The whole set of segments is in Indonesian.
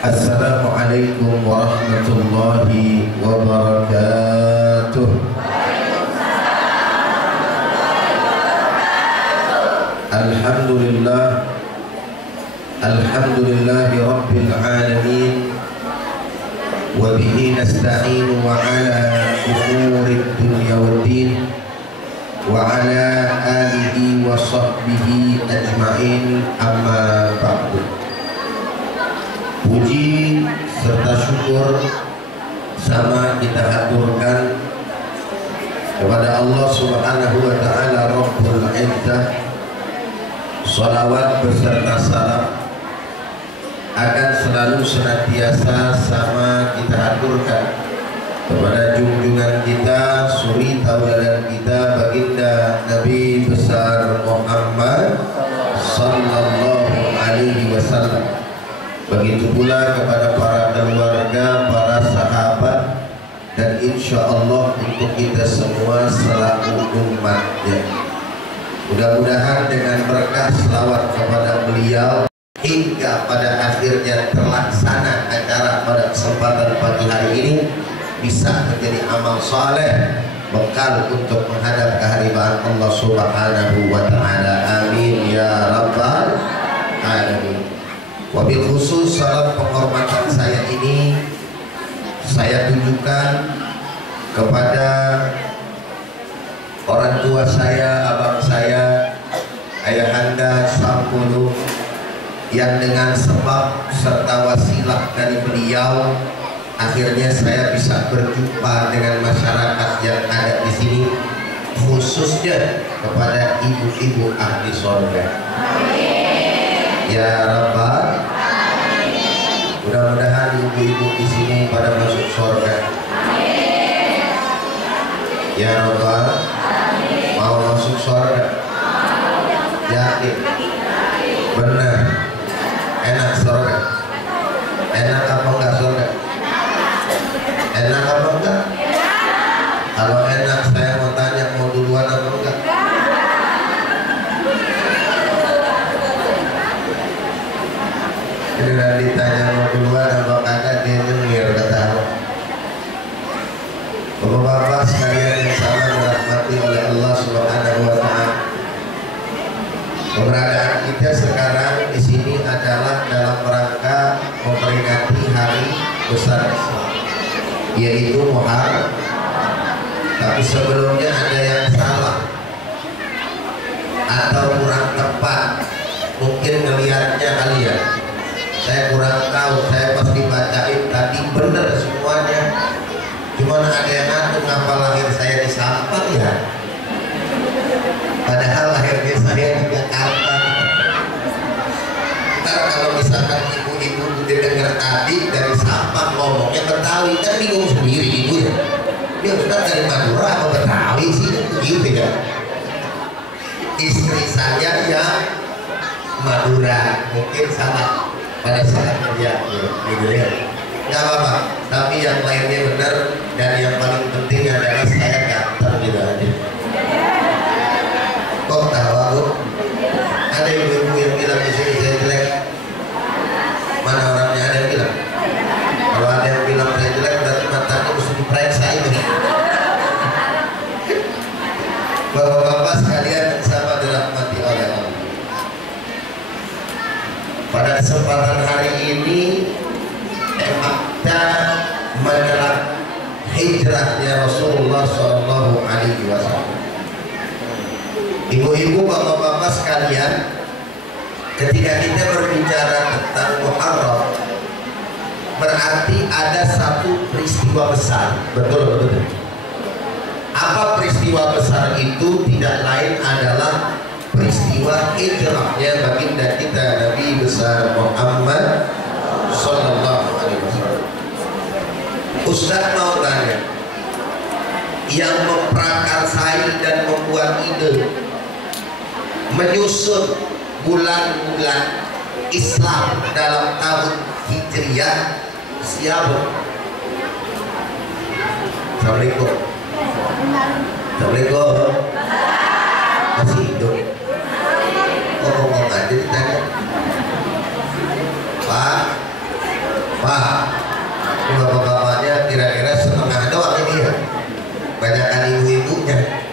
Assalamualaikum warahmatullahi wabarakatuh. Alhamdulillah, alhamdulillahi rabbil alamin, wa bihi nasta'inu wa ala umurid dunya waddin, wa ala alihi wa sahbihi ajma'in, amma ba'du. Puji serta syukur sama kita aturkan kepada Allah Subhanahu wa Ta'ala Rabbul Izzah. Salawat beserta salam akan selalu senantiasa sama kita aturkan kepada junjungan kita, suri tauladan kita, baginda Nabi besar Muhammad sallallahu alaihi wasallam. Begitu pula kepada para keluarga, para sahabat, dan insya Allah untuk kita semua selaku umatnya. Mudah-mudahan dengan berkah selawat kepada beliau hingga pada akhirnya terlaksana acara pada kesempatan pagi hari ini bisa menjadi amal saleh, bekal untuk menghadap kehadiran Allah Subhanahu wa Ta'ala. Amin ya rabbal alamin. Wabil khusus salam penghormatan saya ini saya tunjukkan kepada orang tua saya, abang saya, ayahanda Sampulu, yang dengan sebab serta wasilah dari beliau akhirnya saya bisa berjumpa dengan masyarakat yang ada di sini, khususnya kepada ibu-ibu ahli surga. Ya Rabbal, mudah-mudahan ibu-ibu di sini pada masuk surga. Ya Rabbal, mau masuk surga? Yakin? Benar? Enak surga? Enak apa enggak surga? Enak apa enggak? Kalau enak saya mau tanya, mau duluan apa enggak? Bila ditanya mau duluan apa kagak, dia nyengir kata. Bapak-bapak sekalian yang sama dirahmati oleh Allah Subhanahu wa Ta'ala, keberadaan kita sekarang di sini adalah dalam rangka memperingati hari besar Islam, yaitu Muharram. Tapi sebelumnya ada yang salah atau kurang tepat, mungkin ngelihatnya kali ya. Saya kurang tahu, saya pasti bacain tadi benar semuanya. Cuman ada yang ngatur ngapa lahir saya di Sampang ya. Padahal lahirnya saya di Jakarta. Ntar kalau misalkan ibu-ibu udah denger tadi dari Sampang ngomongnya Betawi, kan bingung sendiri ibu ya. Dia Ustaz dari Madura apa Betawi sih, gitu ya. Istri saya yang Madura, mungkin salah pada saat dia gitu ya. Nggak apa-apa, tapi yang lainnya benar, dan yang paling penting adalah saya ganteng gitu aja. Kok tahu Bu? Ada ibu-ibu yang bilang di sini saya jelek. Mana orangnya ada yang bilang? Kalau ada yang bilang saya jelek berarti matanya mesti diperiksa itu. Bapak-bapak sekalian yang sama dirahmati oleh Allah, pada kesempatan hari ini kita menjelang hijrahnya Rasulullah Shallallahu Alaihi Wasallam. Ibu-ibu, bapak-bapak sekalian, ketika kita berbicara tentang Muharram, berarti ada satu peristiwa besar. Betul, betul. Apa peristiwa besar itu? Tidak lain adalah peristiwa hijrahnya baginda kita Nabi besar Muhammad Sallallahu Alaihi Wasallam. Ustaz mau tanya, yang memprakarsai dan membuat ide menyusun bulan-bulan Islam dalam tahun Hijriah siapa? Assalamualaikum. Assalamualaikum. Masih hidup? Oh, ngomong aja ditanya. Pak, Pak, bapak-bapaknya kira-kira setengah doang ini ya, banyakkan ibu-ibunya.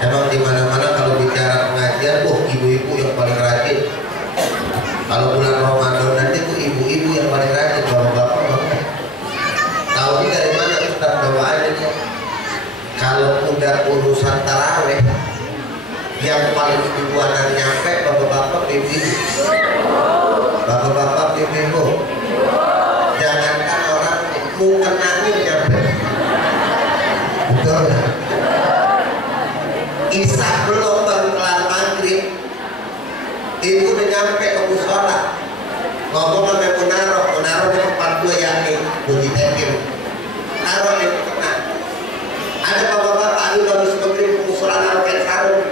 Emang di mana-mana kalau bicara pengajian, ibu-ibu yang paling rajin. Kalau bulan Ramadan nanti tuh ibu-ibu yang paling rajin, bapak-bapak enggak. Tahu ini dari mana Ustaz? Bawa aja dia. Kalau udah urusan taraweh, yang paling duluan nyampe bapak-bapak ibu-ibu. Bapak-bapak ibu-ibu. Jangankan orang mau kenangnya nyampe. Betul lah. Isya belum baru kelar maghrib, itu udah nyampe ke musola. Ngomong sampai Munaro di tempat gue yakni Budi Tekim. Naruh di tengah. Ada bapak-bapak itu habis maghrib ke musola naruh kain sarung.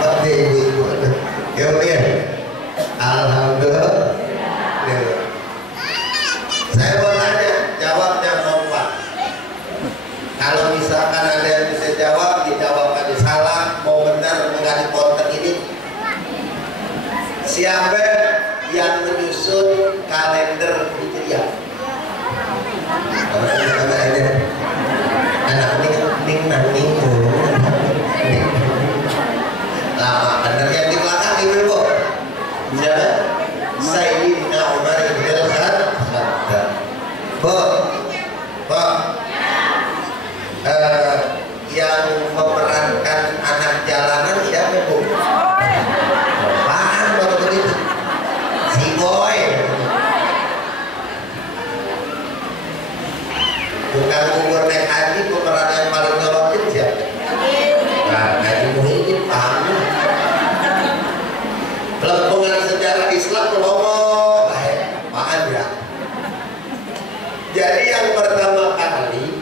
Oke ibu-ibu. Ya. Alhamdulillah. Saya mau tanya, jawabnya Pak. Kalau misalkan ada yang bisa jawab, dijawab aja salah, mau benar menggali konten ini. Siapa yang menyusun kalender Hijriah? Anak ini lama benar yang di belakang ibu. Siapa? Sayyidina Umar bin Khattab. Yang memerankan anak jalanan siapa Bu? Apaan baru begitu? Si Boy. Bukan umur naik haji, pemeran yang paling nyorotin siapa? Nah, Haji Muhyiddin paham. Pelempungan sejarah Islam ngomong, paham ya? Jadi yang pertama kali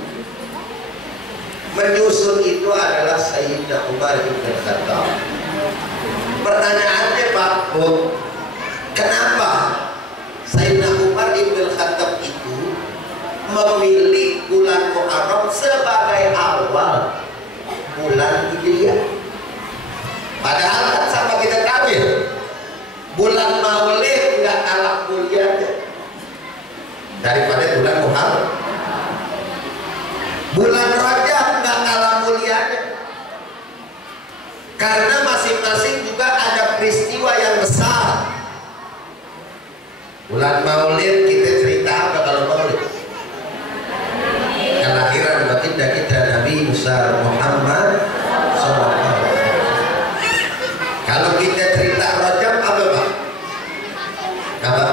menyusun itu adalah Sayyidina Umar bin Khattab. Pertanyaannya Pak Bu, kenapa Sayyidina Umar bin Khattab itu memilih bulan Muharram sebagai awal bulan Hijriah? Padahal kan sama kita tahu ya, bulan Maulid nggak kalah mulianya daripada bulan Muharram. Bulan Rajab nggak kalah mulianya, karena masing-masing juga ada peristiwa yang besar. Bulan Maulid kita cerita apa kalau Maulid? Kelahiran baginda kita Nabi besar Muhammad SAW. Kalau kita cerita Rajab apa Pak? Apa?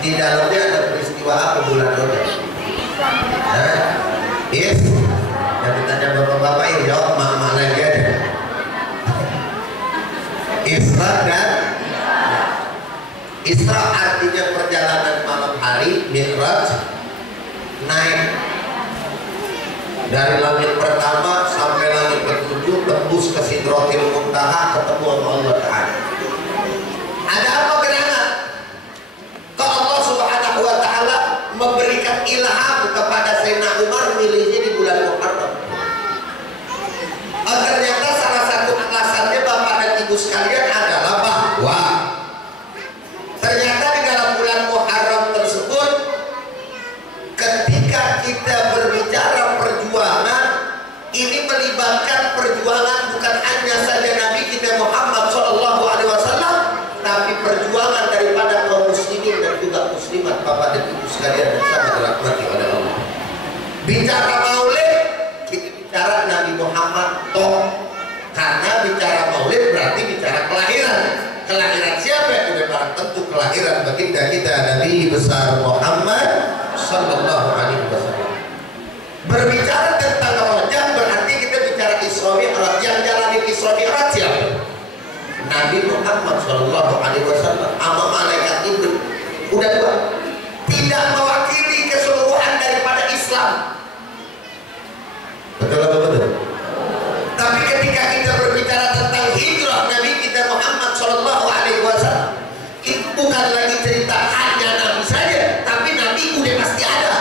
Di dalamnya ada peristiwa apa bulan Rajab? Yes, yang ditanya bapak-bapak yang jawab mak-mak lagi ada. Isra dan Isra artinya perjalanan malam hari, Mi'raj naik dari langit pertama sampai langit ketujuh, tembus ke Sidratil Muntaha, ketemu sama Allah Ta'ala. Ada apa kenapa? Kok Allah Subhanahu wa Ta'ala memberikan ilham kepada Sayyidina Umar milihnya di bulan Muharram? Ternyata salah satu alasannya Bapak dan Ibu sekalian adalah bahwa ternyata di dalam bulan Muharram tersebut, ketika kita berbicara perjuangan, ini melibatkan perjuangan bukan hanya saja Nabi kita Muhammad SAW, tapi perjuangan daripada kaum muslimin dan juga muslimat, Bapak dan Ibu sekalian yang sangat dirahmati oleh Allah. Bicara Maulid, kita bicara Nabi Muhammad toh, karena bicara Maulid berarti bicara kelahiran. Kelahiran siapa? Sudah barang tentu kelahiran baginda kita Nabi besar Muhammad Sallallahu Alaihi Wasallam. Berbicara tentang Rajab berarti kita bicara Isra Mi'raj. Yang jalani Isra Mi'raj siapa? Nabi Muhammad Sallallahu Alaihi Wasallam sama malaikat itu. Udah dua. Tidak mewakili keseluruhan daripada Islam. Betul apa betul? Tapi ketika kita berbicara tentang hijrah Nabi kita Muhammad Sallallahu Alaihi Wasallam, itu bukan lagi cerita hanya Nabi saja, tapi Nabi udah pasti ada.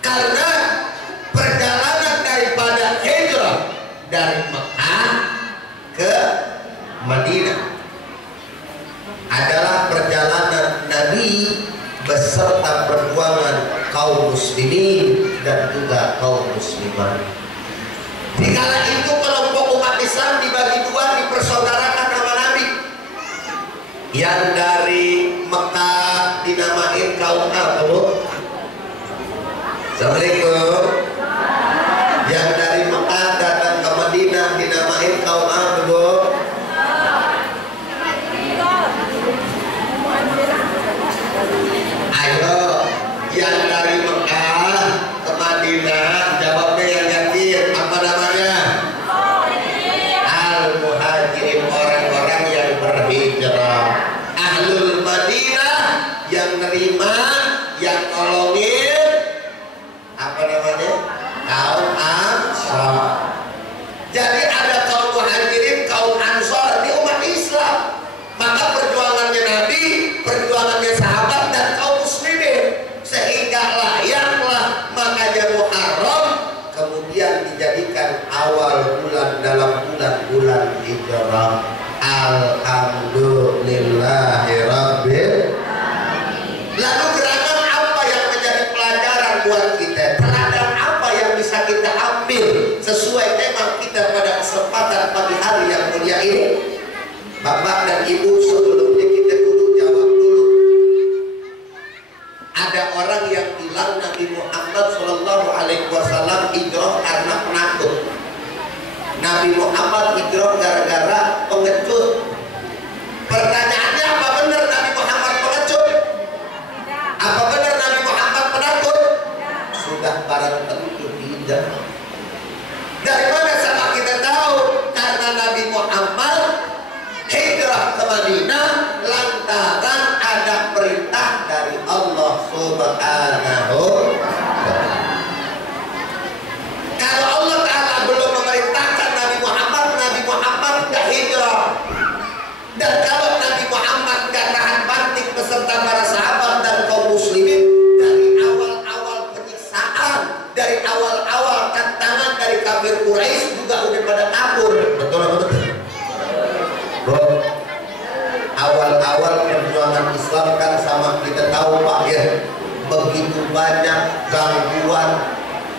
Karena perjalanan daripada hijrah dari Mekah ke Madinah adalah perjalanan beserta perjuangan kaum muslimin dan juga kaum muslimat. Di kala itu kelompok umat Islam dibagi dua, dipersaudarakan sama Nabi. Yang dari Mekah dinamain kaum apa, Bu? Assalamualaikum. Yang dari Mekah datang ke Madinah dinamain kaum apa, Bu? Ayo, yang dari Mekah ke Madinah jawabnya yang yakin, apa namanya? Al-Muhajirin, orang-orang yang berhijrah. Ahlul Madinah yang nerima, yang tolongin, apa namanya? Kaum Ansor. Jadi ada kaum Muhajirin, kaum Ansor di umat Islam. Maka perjuangannya Nabi, perjuangannya sahabat dan kaum muslimin, sehingga layaklah makanya Muharram kemudian dijadikan awal bulan dalam bulan-bulan hijrah. Alhamdulillahirabbil. Lalu gerakan apa yang menjadi pelajaran buat kita? Teladan apa yang bisa kita ambil sesuai tema kita pada kesempatan pagi hari yang mulia ini? Bapak dan Ibu, sebelumnya kita kudu jawab dulu. Ada orang yang bilang Nabi Muhammad SAW hijrah karena penakut. Nabi Muhammad hijrah gara-gara pengecut. Pertanyaannya, apa benar Nabi Muhammad pengecut? Apa benar Nabi Muhammad penakut? Sudah barang tentu tidak. Dari mana sama kita tahu? Karena Nabi Muhammad hijrah ke Madinah lantaran ada perintah dari Allah Subhanahu wa ta'ala. Kalau Allah Ta'ala belum memerintahkan Nabi Muhammad gak hijrah. Dan kalau Nabi Muhammad gak tahan banting beserta para sahabat dan kaum muslimin dari awal-awal penyiksaan, dari awal-awal tantangan dari kafir Quraisy juga udah pada kabur. Betul apa betul? Awal-awal perjuangan Islam kan sama kita tahu Pak ya, begitu banyak gangguan,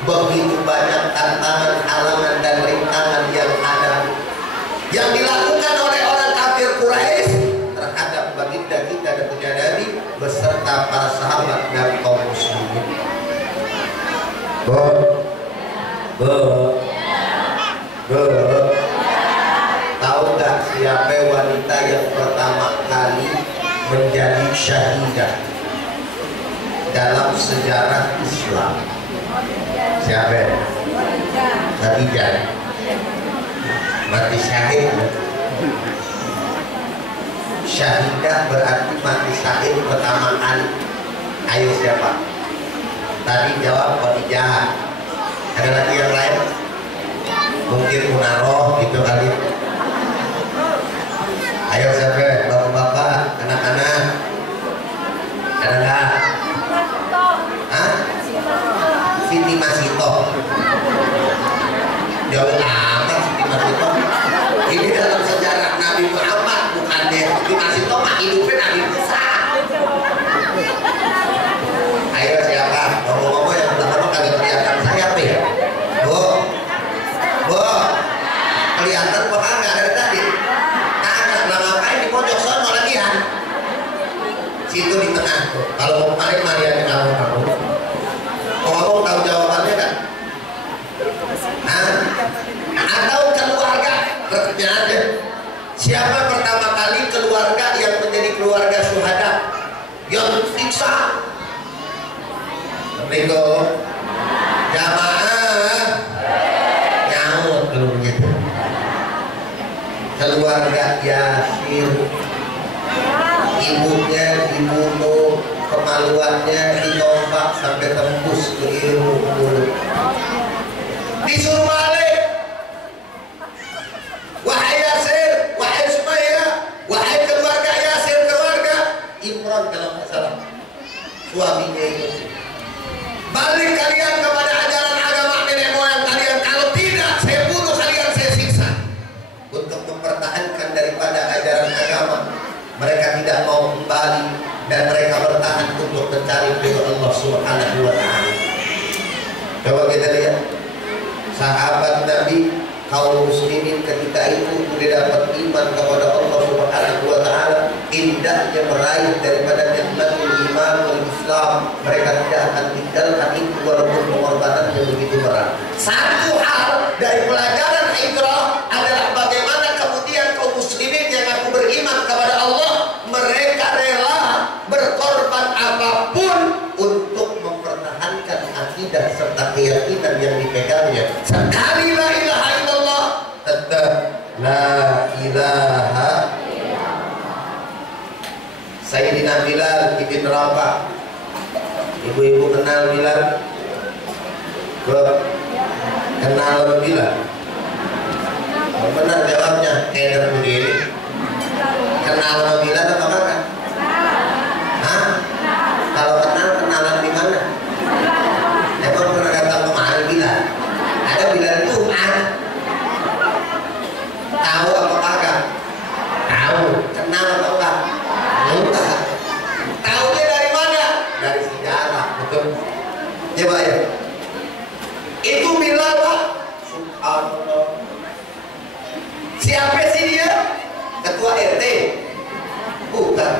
begitu banyak tantangan, halangan dan rintangan yang ada, yang dilakukan oleh orang kafir Quraisy terhadap baginda kita dan punya Nabi beserta para sahabat dan kaum muslimin. Tahu nggak siapa wanita yang pertama kali menjadi syahidah dalam sejarah Islam? Siapa? Khadijah. Mati syahid. Syahidah berarti mati syahid pertama kali. Ayo siapa? Tadi jawab Khadijah. Ada lagi yang lain? Mungkin Munaroh gitu kali. Ayo siapa? Bapak-bapak, anak-anak. Ada nggak? Hah? Siti Masito. Jauh amat Siti Masito. Ini dalam sejarah Nabi Muhammad, bukan deh. Siti Masito mah hidupnya Nabi Musa. Ayo siapa? Ngomong-ngomong yang pertama kagak kelihatan saya apa ya? Bu, kelihatan kok nggak dari tadi? Nah ngapain di pojok sana lagi ya? Situ di tengah tuh. Kalau mau kemarin Maria di dalam kamu. Kamu tahu jawabannya kan? Atau keluarga rekrutnya aja. Siapa pertama kali keluarga yang menjadi keluarga syuhada yang siksa? Assalamualaikum. Jamaah nyaut kalau begitu. Keluarga Yasir, ibunya dibunuh, kemaluannya ditombak sampai tembus ke ilmu mulut. Disuruh balik. Wahai Yasir, wahai Sumayyah, wahai keluarga Yasir, keluarga Imran kalau nggak salah suaminya itu, balik kalian kepada ajaran agama nenek moyang kalian. Kalau tidak, saya bunuh kalian, saya siksa. Untuk mempertahankan daripada ajaran agama, mereka tidak mau kembali. dan mereka bertahan untuk mencari ridho Allah Subhanahu wa Ta'ala. Coba kita lihat sahabat Nabi kaum muslimin ketika itu sudah dapat iman kepada Allah Subhanahu wa Ta'ala, indahnya meraih daripada nikmatul iman wal Islam, mereka tidak akan tinggalkan itu walaupun pengorbanannya begitu berat. Satu hal dari pelajaran hijrah adalah bagaimana kemudian kaum muslimin yang aku beriman kepada Allah, mereka rela berkorban apapun untuk mempertahankan akidah serta keyakinan yang dipegangnya. Sekali la ilaha illallah, tetap la ilaha. Sayyidina Bilal ibn Rabah, ibu-ibu kenal Bilal? Kenal Bilal? Benar jawabnya, kayak begini. Kenal Bilal apa kan? Hah? Kalau kenal, kenalan di mana? Emang pernah datang kemari Bilal? Ada Bilal itu ada. Tahu apa kagak? Tahu. Kenal apa enggak? Enggak. Tahunya dari mana? Dari sejarah, betul? Coba ya. Itu Bilal Pak. Subhanallah. Siapa sih dia? Ketua RT? Bukan.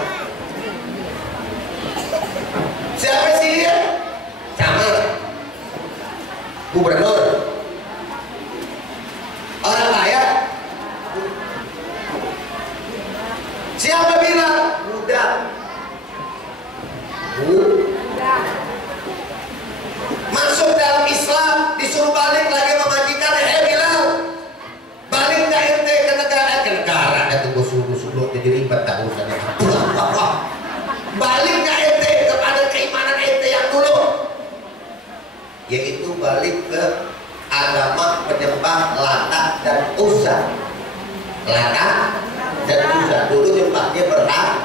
Siapa sih dia? Camat. Gubernur. Orang kaya. Siapa Bilal? Budak. Masuk dalam Islam, disuruh balik lagi memajikan. Bilal, balik ke RT, ke negara. Ada tuh suruh jadi ribet tak urusannya. Balik ke RT kepada keimanan RT yang dulu, yaitu balik ke agama penyembah Lata dan Uzza. Lata dan Uzza dulu nyembahnya berhala.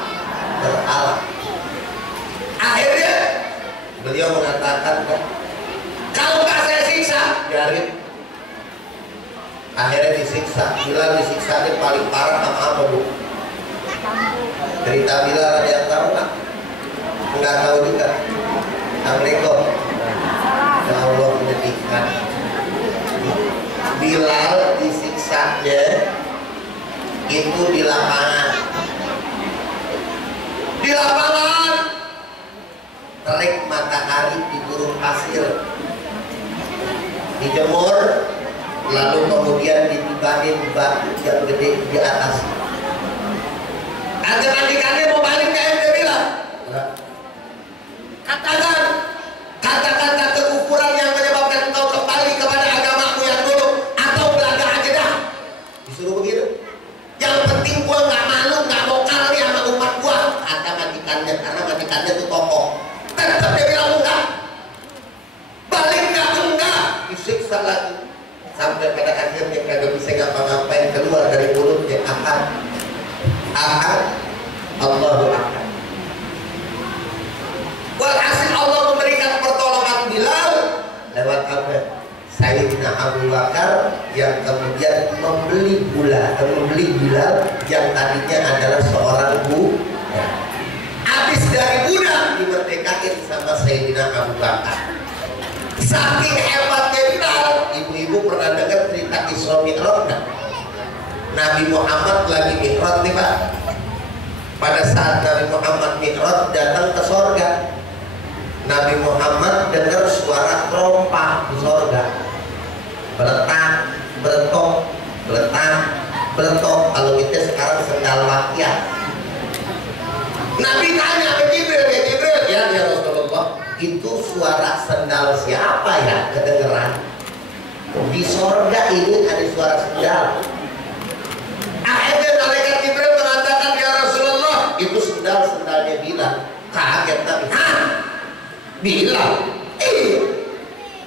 Akhirnya beliau mengatakan, kalau nggak saya siksa, biarin. Akhirnya disiksa. Bilal disiksanya paling parah sama apa bu? Cerita Bilal ada yang tahu nggak? Nggak tahu juga. Assalamualaikum. Ya Allah menyedihkan. Bilal disiksanya itu di lapangan. Di lapangan terik matahari di gurun pasir, dijemur, lalu kemudian ditibanin batu yang gede di atas. Ada majikannya mau balik ke RT Bilal, katakan kata-kata kekufuran yang menyebabkan engkau kembali kepada agamamu yang dulu, atau belaga aja dah. Disuruh begitu. Yang penting gua nggak malu, nggak mokal nih sama umat gua, kata majikannya, karena majikannya itu tokoh. Tetap dia bilang enggak. Balik enggak, disiksa lagi. Sampai pada akhirnya kagak bisa ngapa-ngapain, keluar dari mulutnya ahad, Allahu Akbar. Walhasil Allah memberikan pertolongan Bilal lewat apa? Sayyidina Abu Bakar yang kemudian membeli Bilal yang tadinya adalah seorang budak. Habis dari budak dimerdekakan sama Sayyidina Abu Bakar. Saking hebatnya Bilal, ibu-ibu pernah dengar cerita Isra Mi'raj? Nabi Muhammad lagi Mi'raj nih Pak. Pada saat Nabi Muhammad Mi'raj datang ke sorga, Nabi Muhammad dengar suara trompa di sorga. Beletak, beletok, beletak, beletok. Kalau kita sekarang sendal makian. Nabi tanya ke Jibril, ya Rasulullah, itu suara sendal siapa ya kedengeran? Di sorga ini ada suara sendal. Akhirnya malaikat Jibril mengatakan, ya Rasulullah, itu sendalnya Bilal. Kaget Nabi, hah? Bilal?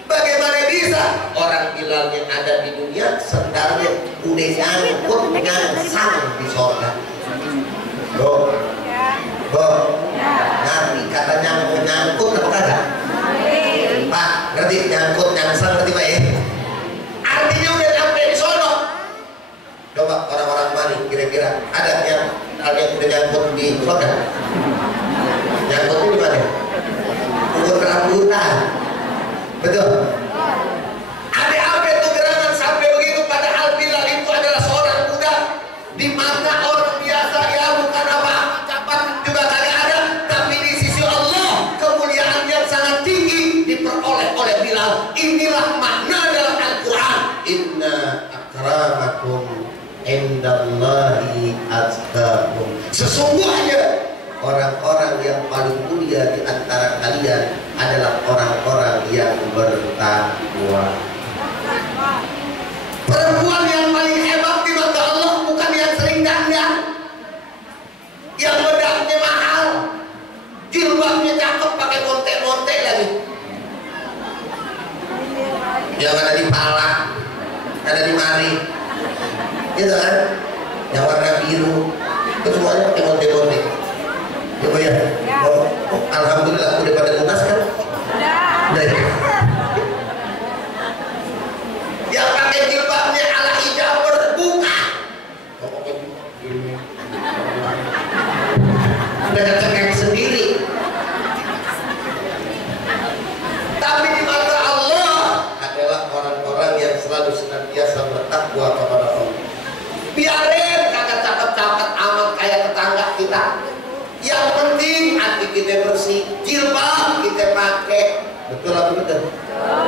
Bagaimana bisa? Orang Bilal yang ada di dunia, sendalnya udah nyangkut, nyangsang di sorga. Loh, ngerti kata nyangkut apa kagak? Pak, ngerti nyangkut, nyangsang, ngerti Pak ya? Artinya udah sampai di sono. Coba orang-orang mana kira-kira ada yang udah nyangkut di sorga? Betul? Ada apa itu gerangan sampai begitu, padahal Bilal itu adalah seorang budak di mata orang biasa, ya bukan apa-apa, capat juga kali ada, tapi di sisi Allah kemuliaan yang sangat tinggi diperoleh oleh Bilal. Inilah makna dalam Al-Quran, inna akramakum indallahi atqakum. Sesungguhnya orang-orang yang paling mulia di antara kalian adalah orang-orang yang bertakwa. Perempuan yang paling hebat di mata Allah bukan yang sering dandan, yang bedaknya mahal, jilbabnya cakep pakai montek-montek lagi, yang ada di pala, ada di mari, gitu kan, yang warna biru, itu semuanya pakai montek-montek. Coba ya, oh, alhamdulillah udah pada lunas kan? Udah ya. Yang pakai jilbabnya ala hijab berbuka, udah cengeng sendiri. Tapi di mata Allah adalah orang-orang yang selalu senantiasa bertakwa kepada Allah. Biarin kagak cakep-cakep amat kayak tetangga kita. Yang penting hati kita bersih, jilbab kita pakai, betul atau betul?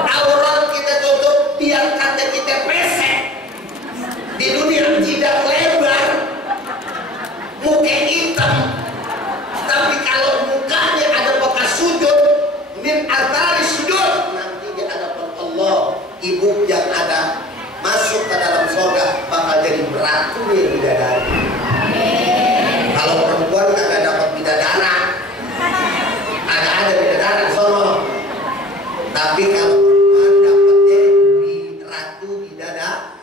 Aurat kita tutup, biar kata kita pesek. Di dunia jidat lebar, muka hitam, tapi kalau mukanya ada bekas sujud, min artari sujud, nanti di hadapan Allah, ibu yang ada masuk ke dalam surga bakal jadi ratu yang bidadari. Kalau perempuan kagak dapat bidadara, kagak ada bidadara sono. Tapi kalau perempuan dapatnya di ratu bidadara.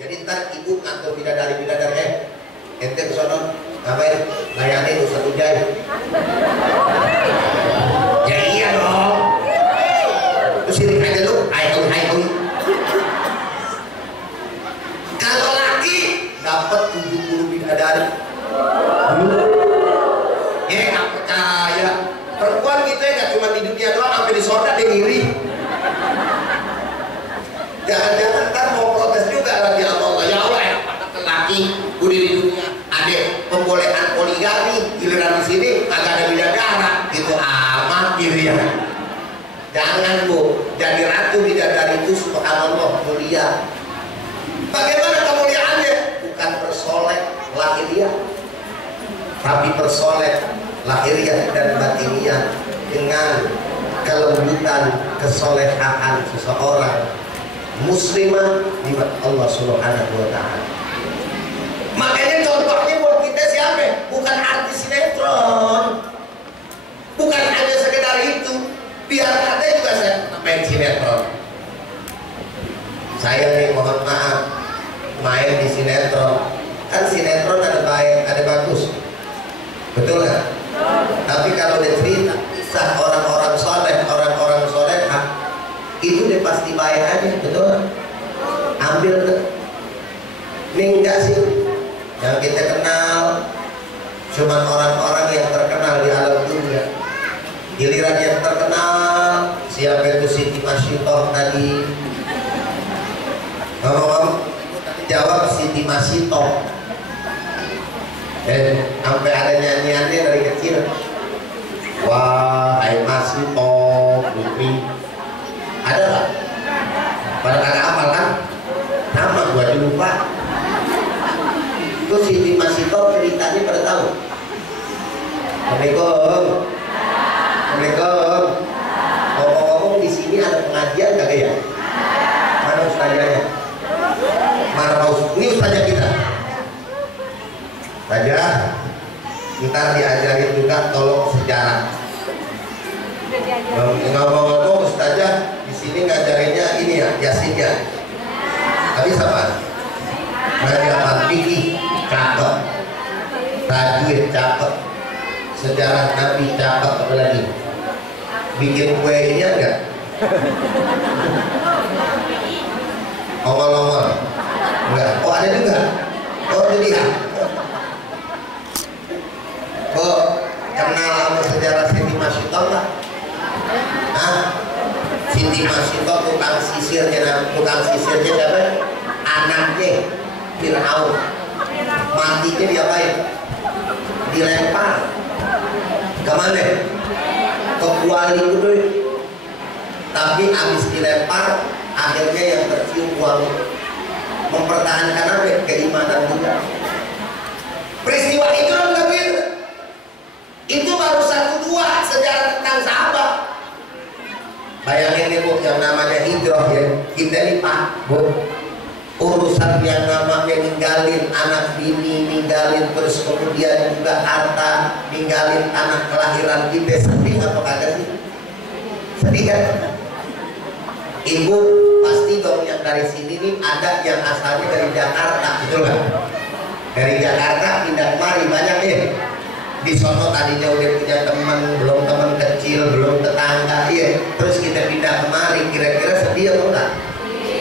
Jadi ntar ibu ngatur bidadari, ente ke sono ngapain? Layanin Ustaz Ujai. Ya iya dong. Terus ini aja lu, hai. Kalau laki dapat 70 bidadari. Nggak percaya, perempuan kita nggak cuma di dunia doang, sampai di surga dia ngiri. Jangan-jangan ntar mau protes juga lagi sama Allah. Ya Allah, laki udah di dunia ada pembolehan poligami, giliran di sini kagak ada bidadara, gitu amat gitu ya. Jangan bu, jadi ratu bidadari itu subhanallah mulia. Bagaimana kemuliaannya? Bukan persolek lahiriah, tapi persolek lahiriah dan batiniah dengan kelembutan kesolehan seseorang muslimah di mata Allah Subhanahu wa Ta'ala. Makanya contohnya buat kita siapa? Bukan artis sinetron, bukan hanya sekedar itu. Biar ada juga saya main sinetron. Saya nih mohon maaf main di sinetron. Kan sinetron ada baik, ada bagus, betul nggak? Tapi kalau dia cerita kisah orang-orang soleh, orang-orang solehah, itu dia pasti baik aja, betul? Ambil tuh. Ini enggak sih, yang kita kenal cuma orang-orang yang terkenal di alam dunia. Giliran yang terkenal siapa itu Siti Masyitoh tadi? Ngomong-ngomong jawab Siti Masyitoh. Sampai ada nyanyiannya dari kecil. Wah, hai Masyitoh Putri. Ada nggak? Pada kagak hafal kan? Nama gua aja lupa. Itu Siti Masyitoh ceritanya pada tahu. Assalamualaikum. Assalamualaikum. Ngomong-ngomong di sini ada pengajian kagak ya? Mana ustazahnya? Mana mau? Ini ustazah kita. Ustazah, kita diajarin juga tolong sejarah. Ngomong-ngomong ustazah di sini ngajarinnya ini ya, Yasin ya. Tapi sama. Ngajar fikih cakep, tajwid cakep, sejarah Nabi cakep, apa lagi? Bikin kuenya enggak? Ongol-ongol enggak? Oh ada juga? Oh itu dia. Oh kenal sama sejarah Siti Masyitoh enggak? Hah? Matinya diapain? Dilempar. Kemana? Ke kuali itu. Tapi habis dilempar, akhirnya yang tercium wangi. Mempertahankan apa? Keimanan juga. Peristiwa itu lebih. Itu baru 1-2 sejarah tentang sahabat. Bayangin nih Bu, yang namanya hijrah ya, kita nih Pak Bu, urusan yang namanya ninggalin anak bini, ninggalin terus kemudian juga harta, ninggalin anak kelahiran kita, sedih apa kagak sih? Sedih kan? Ibu pasti dong yang dari sini nih ada yang asalnya dari Jakarta, betul nggak? Dari Jakarta pindah kemari banyak ya. Di sono tadinya udah punya teman, belum teman kecil, belum tetangga, iya. Terus kita pindah kemari, kira-kira sedih atau enggak?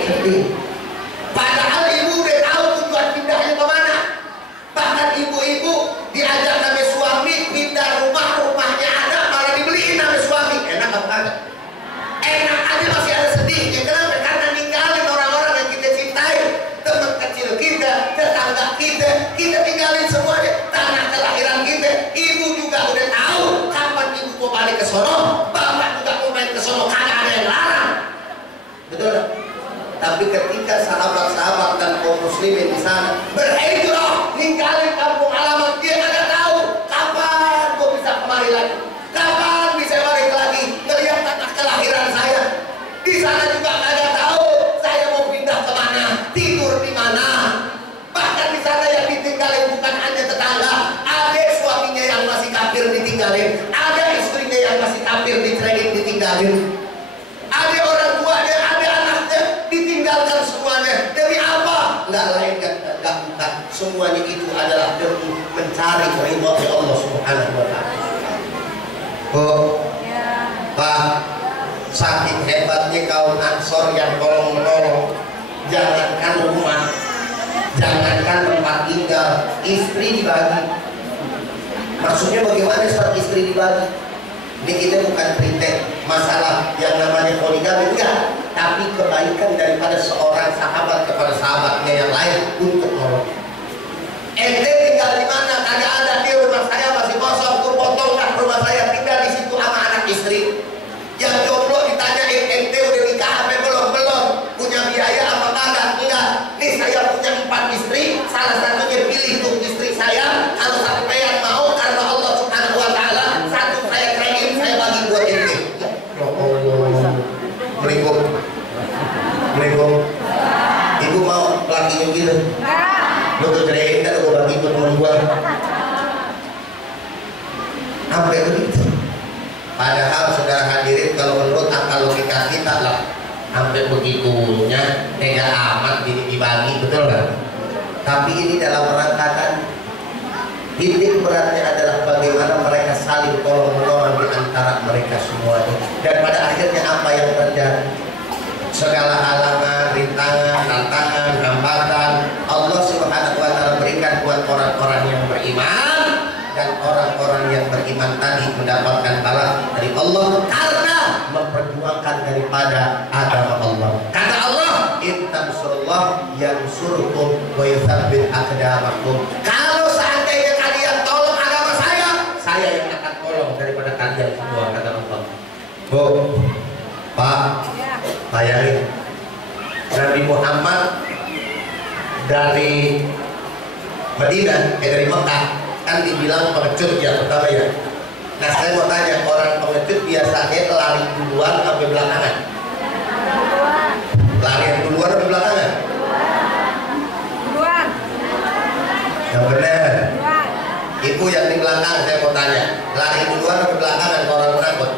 Sedih. Padahal ibu udah tahu tujuan pindahnya kemana. Bahkan ibu-ibu diajak sama suami pindah rumah, rumahnya ada, malah dibeliin sama suami. Enak apa enggak? Enak aja masih ada sedihnya. Kenapa? Karena ninggalin orang-orang yang kita cintai, teman kecil kita, tetangga kita tinggalin semuanya. Tanah kelahiran kita, ibu juga udah tahu kapan ibu mau balik ke sono, bapak juga mau main ke sono, kagak ada yang larang. Betul? Tapi ketika sahabat-sahabat dan kaum muslimin di sana berhijrah, ninggalin kampung halaman, dia kagak tahu kapan gua bisa kemari lagi, kapan bisa balik lagi ngelihat tanah kelahiran saya. Di sana juga kagak tahu saya mau pindah kemana, tidur di mana. Bahkan di sana yang ditinggalin bukan hanya tetangga, ada suaminya yang masih kafir ditinggalin, ada istrinya yang masih kafir diceraiin ditinggalin, ada orang tuanya, ada anaknya ditinggalkan semuanya. Demi apa? Nggak lain kan, nggak bukan. Semuanya itu adalah demi mencari ridho Allah Subhanahu wa Ta'ala. Oh, Pak, saking hebatnya kaum Ansor yang tolong menolong, jangankan rumah, jangankan tempat tinggal, istri dibagi. Maksudnya bagaimana saat istri dibagi? Ini kita bukan kritik masalah yang namanya poligami, enggak, tapi kebaikan daripada seorang sahabat kepada sahabatnya yang lain untuk menolong. Ente tinggal di mana? Kagak ada, di rumah saya masih kosong, tuh potonglah rumah saya, tinggal di situ sama anak istri. Yang jomblo ditanyain, ente udah nikah apa belum? Belum. Punya biaya apa kagak? Enggak. Nih saya punya 4 istri, salah satunya pilih tuh istri saya. Kalau sampai yang mau karena Allah Subhanahu wa Ta'ala, satu saya ceraiin, saya bagi buat ente. Ya Allah. Assalamualaikum. Ibu mau lakinya gitu? Lu tuh ceraiin kan gue bagi buat temen gue. Sampai begitu. Padahal saudara hadirin, kalau menurut akal logika kita lah, sampai begitunya tega amat dibagi, betul nggak? Tapi ini dalam rangka titik beratnya adalah bagaimana mereka saling tolong menolong di antara mereka semuanya. Dan pada akhirnya apa yang terjadi? Segala halangan, rintangan, tantangan, hambatan Allah Subhanahu wa Ta'ala berikan buat orang-orang yang beriman, dan orang-orang yang beriman tadi mendapatkan balas dari Allah karena memperjuangkan daripada agama Allah. Kata Allah, in tansurullah yansurkum wa yutsabbit aqdamakum. Kalau seandainya kalian tolong agama saya yang akan tolong daripada kalian semua, kata Allah. Bu, Pak, bayangin Nabi Muhammad dari Madinah, dari Mekah, kan dibilang pengecut ya pertama ya. Nah saya mau tanya, orang pengecut biasanya lari duluan sampai belakangan? Lari duluan sampai belakangan? Duluan. Yang benar. Ibu yang di belakang saya mau tanya, lari duluan sampai belakangan kalau orang menakut?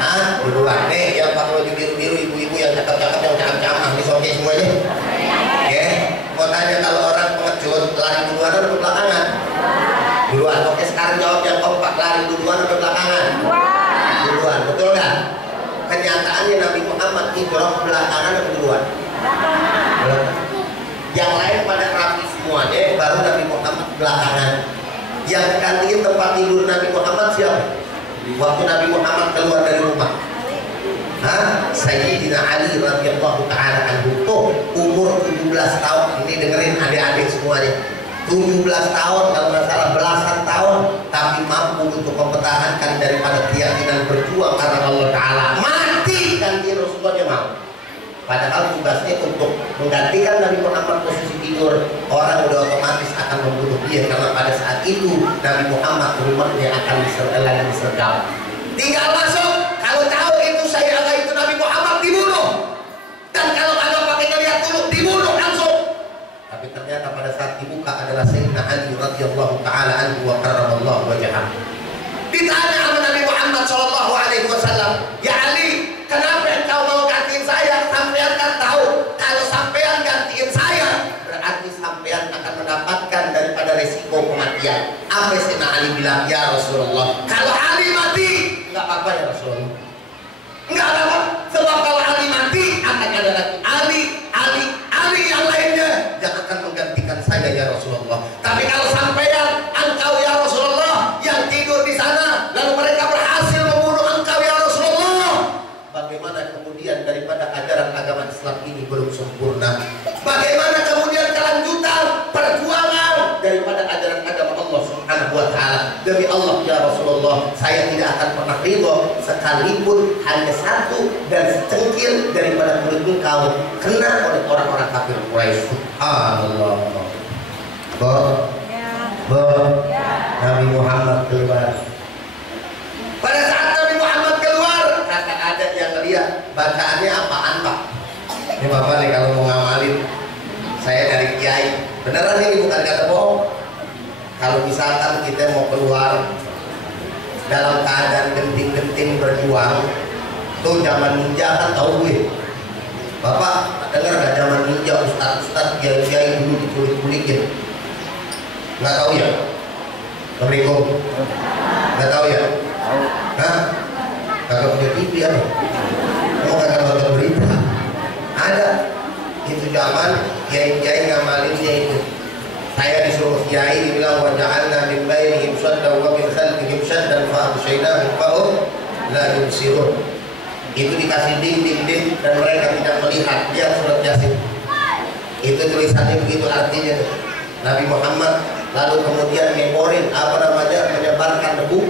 Hah? Duluan. Nih yang pakai baju biru-biru, ibu-ibu yang cakep-cakep, yang cakep-cakep, disoke semuanya. Oke, mau tanya kalau orang pengecut lari duluan atau belakangan? Duluan. Oke, sekarang jawab yang kompak, lari duluan atau belakangan? Duluan. Betul nggak? Kenyataannya Nabi Muhammad hijrah belakangan atau duluan? Belakangan. Yang lain pada rapi semuanya, baru Nabi Muhammad belakangan. Yang gantiin tempat tidur Nabi Muhammad siapa? Waktu Nabi Muhammad keluar dari rumah, Sayyidina Ali radhiyallahu ta'ala anhu, umur 17 tahun. Ini dengerin adik-adik semuanya. 17 tahun, kalau nggak salah belasan tahun, tapi mampu untuk mempertahankan daripada keyakinan berjuang karena Allah Ta'ala. Mati ganti Rasulullah dia mau. Padahal tugasnya untuk menggantikan Nabi Muhammad posisi tidur, orang udah otomatis akan membunuh dia, karena pada saat itu Nabi Muhammad rumahnya akan disergap. Tinggal masuk, kalau tahu itu saya agak itu Nabi Muhammad dibunuh, dan kalau agak pakai ngeliat dulu dibunuh langsung. Tapi ternyata pada saat dibuka adalah Sayyidina Ali radhiyallahu taala anhu wa karramallahu wajhahu. Ditanya sama Nabi Muhammad sallallahu alaihi wasallam, "Ya Ali, kenapa engkau mau gantiin saya? Sampean kan tahu kalau sampean gantiin saya berarti sampean akan mendapatkan daripada resiko kematian." Apa Sayyidina Ali bilang, "Ya Rasulullah, kalau Ali mati nggak apa-apa ya Rasulullah, nggak apa-apa, sebab kalau Ali mati akan ada lagi Ali yang lainnya yang akan menggantikan saya ya Rasulullah. Tapi kalau sampean engkau ya Rasulullah yang tidur di sana lalu mereka berhasil membunuh engkau ya Rasulullah, bagaimana kemudian daripada ajaran agama Islam ini belum sempurna? Bagaimana kemudian kelanjutan perjuangan daripada ajaran agama Allah Subhanahu wa taala? Demi Allah ya Rasulullah, saya tidak akan pernah ridho sekalipun hanya satu dan secengkil daripada kulit engkau kena oleh orang-orang kafir Quraisy. Subhanallah. Nabi Muhammad keluar. Pada saat Nabi Muhammad keluar, kagak ada yang ngeliat bacaannya apaan Pak. Ini Bapak nih kalau mau ngamalin, saya dari Kiai. Beneran ini bukan kata bohong. Kalau misalkan kita mau keluar dalam keadaan genting-genting berjuang, tuh zaman ninja kan tahu gue. Bapak dengar gak zaman ninja ustaz-ustaz kiai-kiai dulu diculik-culikin? Nggak tahu ya? Assalamualaikum. Nggak tahu ya? Hah? Kagak punya TV ya? Mau kagak nonton berita? Ada. Itu zaman kiai-kiai ngamalinnya itu. Saya disuruh kiai dibilang wa ja'alna min bainihim saddan wa min khalfihim saddan fa abshaynahum fahum la yubsirun. Itu dikasih dinding dan mereka tidak melihat. Dia surat Yasin. Itu tulisannya begitu artinya. Nabi Muhammad lalu kemudian menyebarkan debu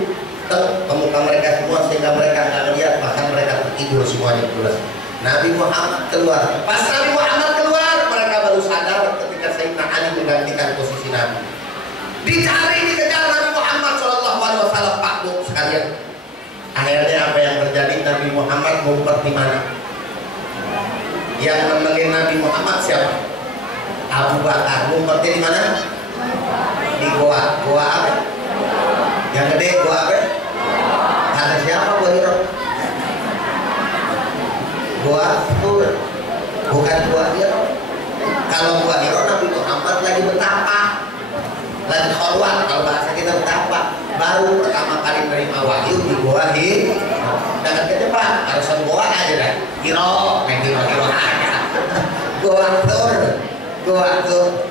ke muka mereka semua sehingga mereka tidak melihat, bahkan mereka tertidur semuanya jelas. Nabi Muhammad keluar. Pas Nabi Muhammad keluar, mereka baru sadar ketika Sayyidina Ali menggantikan posisi Nabi. Dicari, dikejar Nabi Muhammad SAW. Pak Bu sekalian, akhirnya apa yang terjadi? Nabi Muhammad ngumpet di mana? Yang nemenin Nabi Muhammad siapa? Abu Bakar. Ngumpetnya di mana? Di goa. Goa apa? Yang gede goa apa? Kata siapa Gua Hiro? Gua Tur. Bukan Gua Hiro. Kalau Gua Hiro Nabi Muhammad lagi betapa, lagi khorwat, kalau bahasa kita betapa. Baru pertama kali menerima wahyu di Gua Hiro. Jangan ke depan, harus goa aja dah. Hiro, Hiro aja. Gua Tur.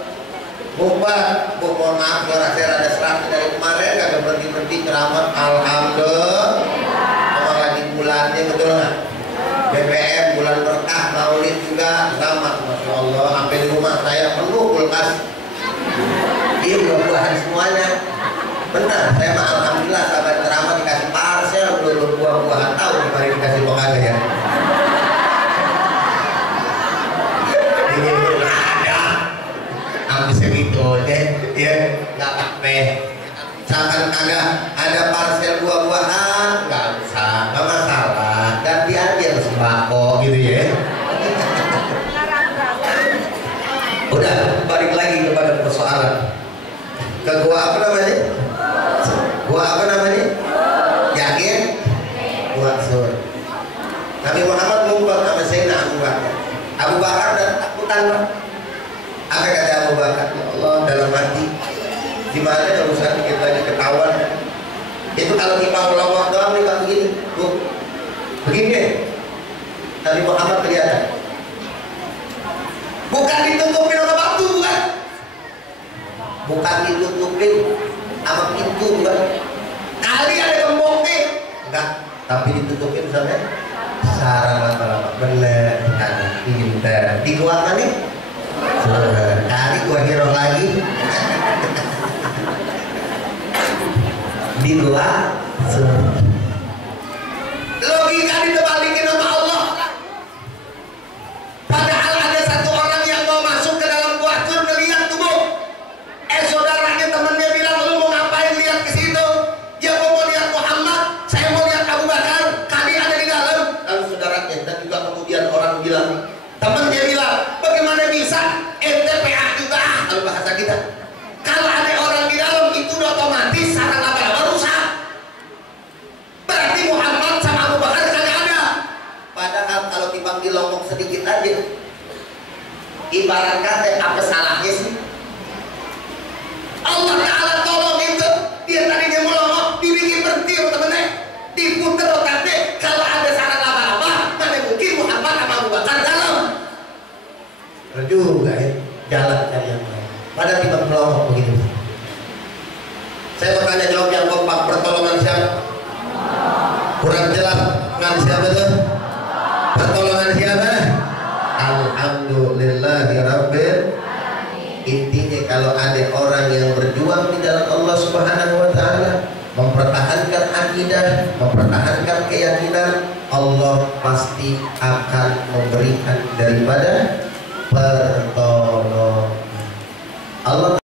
Bukan, mohon maaf suara saya rada serak dari kemarin, kagak berhenti ceramah. Alhamdulillah. Sama lagi bulannya betul nggak? BBM bulan berkah, Maulid juga selamat, masya Allah. Sampai di rumah saya penuh kulkas. Iya buah-buahan semuanya. Benar, saya mah alhamdulillah sahabat ceramah dikasih parsel dulu buah-buahan, tahu kemarin dikasih kagak ya. Segitu deh, ya nggak apa-apa. Misalkan ada parsel buah-buahan, nggak usah, nggak masalah. Ganti aja sembako gitu ya. Udah balik lagi kepada persoalan. Ke gua apa namanya? Gua apa namanya? Yakin? Gua Sur. Nabi Muhammad ngumpet sama Sayyidina Abu Bakar. Abu Bakar dan takutan. Apa kata Abu Bakar? Ya Allah, dalam hati gimana kalau urusan kita lagi ketahuan. Itu kalau kita melawak doang nih kan begini tuh, begini Nabi Muhammad kelihatan. Bukan ditutupin sama batu, bukan ditutupin sama pintu, bukan. Kali ada gemboknya enggak, tapi ditutupin sama sarang lama-lama. Bener, pinter. Dikeluarkan nih. Kali Gua Hiro lagi. di luar surga. Logika ditebalikin sama Allah. Padahal ada satu orang yang mau masuk ke dalam gua surga lihat tubuh. Saudaranya temannya bilang, lu mau ngapain lihat ke situ? Ya mau lihat Muhammad, saya mau lihat Abu Bakar, kami ada di dalam. Lalu saudaranya dan juga kemudian orang bilang, temannya bilang, bagaimana bisa? Ente PA juga, kalau bahasa kita. Kalau ada orang di dalam itu udah otomatis sarang laba-laba rusak. Berarti Muhammad sama Abu Bakar kagak ada. Padahal kalau dipanggil ngomong sedikit aja, ibarat kata apa salahnya sih? Allah Ta'ala tolong itu. Dia tadinya mau ngomong, dibikin berhenti temennya, diputer otaknya. Kalau ada sarang laba-laba, mana mungkin Muhammad sama Abu Bakar dalam. Juga ya, jalan cari yang lain. Pada tiba melongok begitu. Saya mau tanya jawab yang kompak, pertolongan siapa? Kurang jelas, ngan siapa tuh? Pertolongan siapa? Alhamdulillahirabbil. Intinya kalau ada orang yang berjuang di dalam Allah Subhanahu wa taala, mempertahankan akidah, mempertahankan keyakinan, Allah pasti akan memberikan daripada pertolongan. Allah